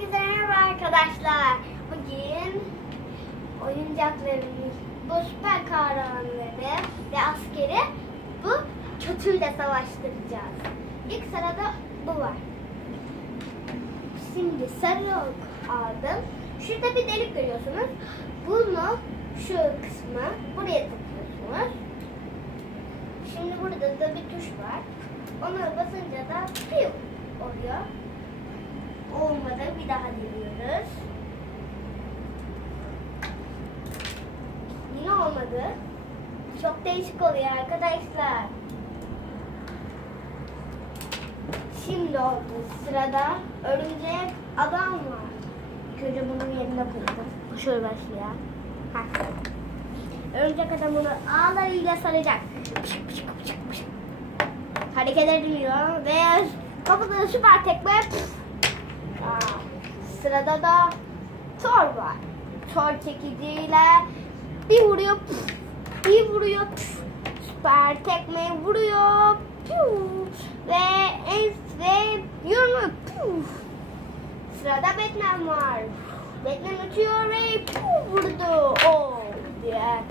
Herkese merhaba arkadaşlar. Bugün oyuncaklarımız, bu süper kahramanları ve askeri bu kötüyle savaştıracağız. İlk sırada bu var. Şimdi sarı ok aldım. Şurada bir delik görüyorsunuz. Bunu şu kısmı buraya takıyorsunuz. Şimdi burada da bir tuş var. Ona basınca da piu oluyor. Olmadı. Bir daha deniyoruz. Yine olmadı. Çok değişik oluyor arkadaşlar. Şimdi oldu. Sırada örümcek adam var. Önce bunun yerine koydum. Şöyle başlıyor. Heh. Örümcek adam bunu ağlarıyla saracak. Pışık pışık pışık pışık. Hareket ediliyor ve kafasına süper tekme. Aa, Sırada da Thor var. Thor çekiciyle bir vuruyor, bir vuruyor, süper tekme vuruyor, ve en ve piu. Sırada Batman var. Batman uçuyor ve vurdu. Oh diye.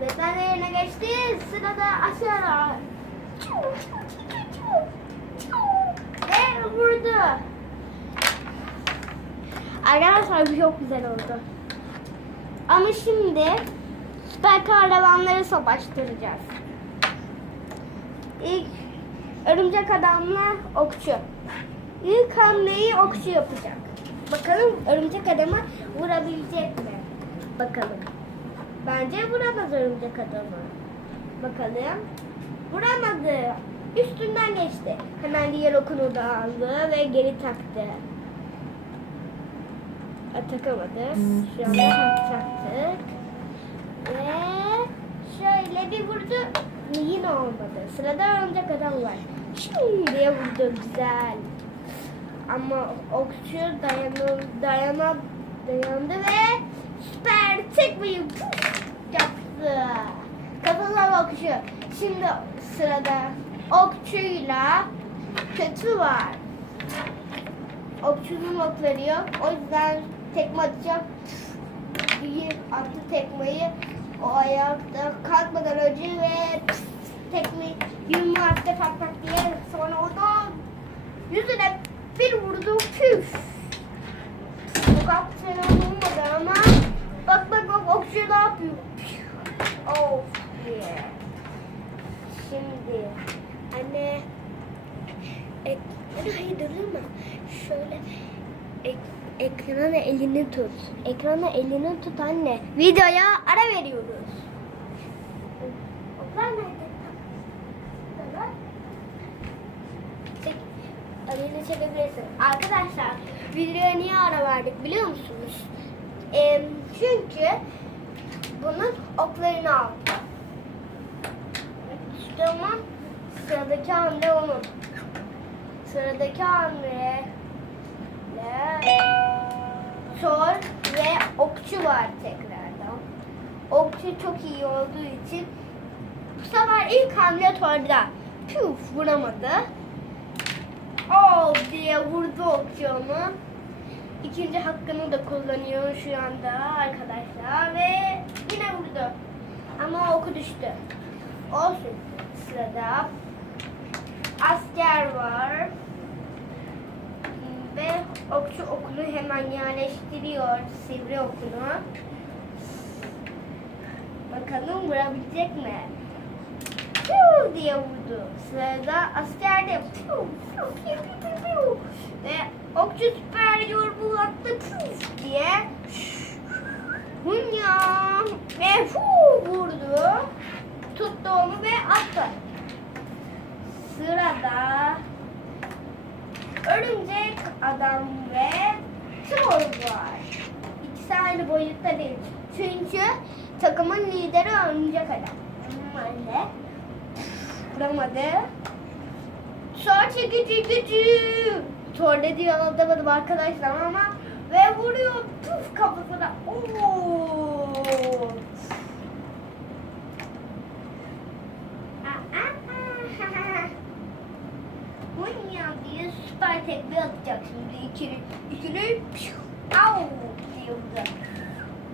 Batman yerine geçti. Sırada aşağı. Piu, piu, piu, piu, piu. Ve vurdu. Arkadaşlar çok güzel oldu. Ama şimdi süper kahramanları savaştıracağız. İlk örümcek adamla okçu. İlk hamleyi okçu yapacak. Bakalım örümcek adamı vurabilecek mi? Bakalım. Bence vuramaz örümcek adamı. Bakalım. Vuramadı. Üstünden geçti. Hemen diğer okunu da aldı ve geri taktı. Ha, Takamadı. Şu anda taktık. Ve şöyle bir vurdu. Yine olmadı. Sırada örümcek adam var. Şimdi vurdu güzel. Ama okçu dayanı, dayana, dayandı ve süper tekmeyi puf yaptı. Kafasına okçu. Şimdi sırada okçuyla kötü var. Okçunun okları yok. O yüzden tekme atacak. Bir attı tekmeyi. O ayakta kalkmadan önce ve tekme yirmi attı tak tak diye. Sonra o da yüzüne bir vurdu. Püf. Bu kadar fena olmadı ama bak bak bak okçu ne yapıyor? Of yeah. Şimdi anne ek, hayır durma. Şöyle ek, ekrana elini tut. Ekrana elini tut anne. Videoya ara veriyoruz. Oklar nerede? Elini çekebilirsin. Arkadaşlar videoya niye ara verdik biliyor musunuz? Em, çünkü bunun oklarını aldık. Tamam. Sıradaki hamle onun. Sıradaki hamle Thor ve okçu var tekrardan. Okçu çok iyi olduğu için bu sefer ilk hamle Thor'da. Püf vuramadı. Oh diye vurdu okçu onu. İkinci hakkını da kullanıyor şu anda arkadaşlar ve yine vurdu. Ama oku düştü. Olsun. Sırada asker var. Ve okçu okunu hemen yerleştiriyor. Sivri okunu. Bakalım vurabilecek mi? Piu diye vurdu. Sırada asker de piu piu piu piu piu. Ve okçu süper yorbu attı piu diye. Hunya ve fu vurdu. Tuttu onu ve attı. Sırada Örümcek adam ve Thor var. İkisi aynı boyutta değil. Çünkü takımın lideri örümcek adam. Öyle. Vuramadı. Thor çekici gücü. Thor dediği anlatamadım arkadaşlar ama ve vuruyor puf kafasına. Oo. Aa, aa, aa. Bunyan diye süper süper tekme atacak şimdi. İkili, ikili, au diyordu.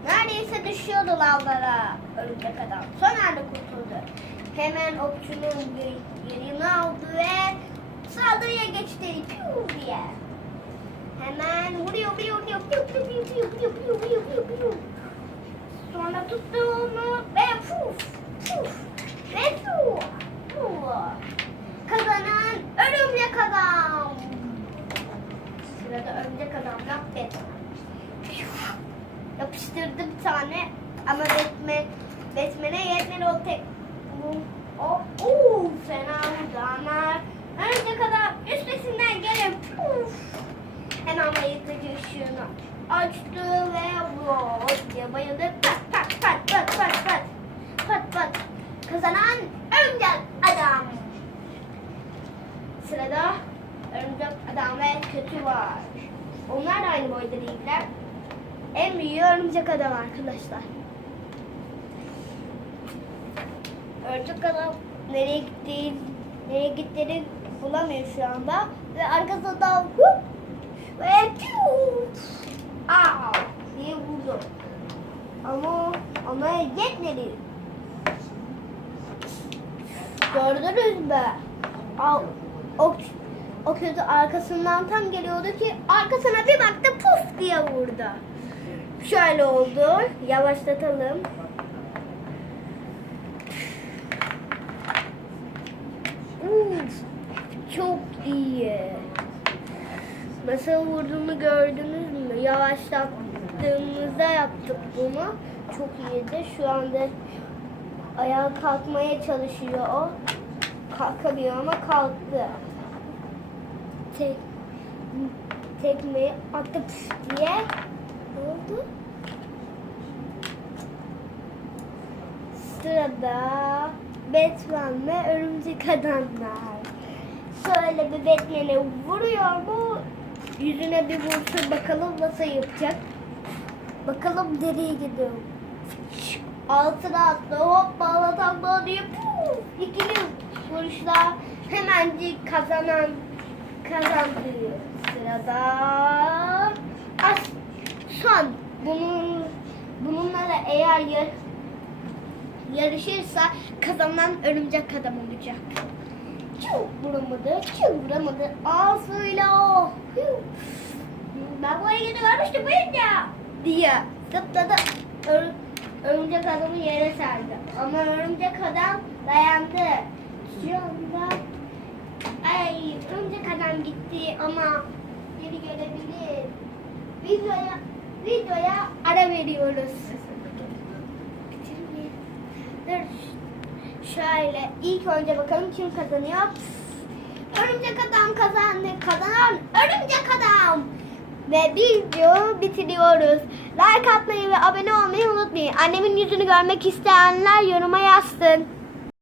Neredeyse düşüyordu lavlara örümcek adam. Son anda kurtuldu. Hemen okçunun ye- yerini aldı ve saldırıya geçti. Piu diye. Hemen vuruyor, vuruyor, vuruyor, piu, piu, piu, piu, piu, piu, piu. Sonra tuttu onu ve puf, puf, ve su. Kazanan örümcek adam. Sırada örümcek adam yaptı. Yapıştırdı bir tane ama Batman, Batman'e yetmedi o tek. O, o fena vurdu ama örümcek adam üstesinden gelip puf, hemen bayıltıcı ışığını açtı ve voo diye bayıldı. Pat pat pat pat pat pat. Pat pat. Kazanan örümcek adam. Sırada örümcek adam ve kötü var. Onlar da aynı boyda değiller. En büyüğü örümcek adam arkadaşlar. Örümcek adam nereye gittiği, nereye gittiğini bulamıyor şu anda. Ve arkasından hup ve piu Aa diye vurdu. Ama ama yetmedi. Gördünüz mü? Al, o, o kötü arkasından tam geliyordu ki arkasına bir baktı puf diye vurdu. Şöyle oldu. Yavaşlatalım. Çok iyi. Nasıl vurduğunu gördünüz mü? Yavaşlattığımızda yaptık bunu. Çok iyiydi. Şu anda ayağa kalkmaya çalışıyor o. Kalkamıyor ama kalktı. Tek, tekmeyi attı püf diye. Ne oldu? Sırada Batman ve Örümcek Adamlar. Şöyle bir Batman'e vuruyor mu? Yüzüne bir vursa bakalım nasıl yapacak. Bakalım nereye gidiyor. Altına attı hoppala takla diye puf, ikili vuruşla hemencik kazanan kazandı. Sırada as son bunun bununla da eğer yar, yarışırsa kazanan örümcek adam olacak. Çu vuramadı, çu vuramadı. Ağzıyla o. Hü. Ben buraya gidiyorum ben ya diye zıpladı. Ör, örümcek adamı yere serdi. Ama örümcek adam dayandı. Şu anda ay örümcek adam gitti ama geri gelebilir. Videoya videoya ara veriyoruz. Dur. Şöyle ilk önce bakalım kim kazanıyor. Örümcek adam kazandı. Kazanan örümcek adam. Ve video bitiriyoruz. Like atmayı ve abone olmayı unutmayın. Annemin yüzünü görmek isteyenler yoruma yazsın.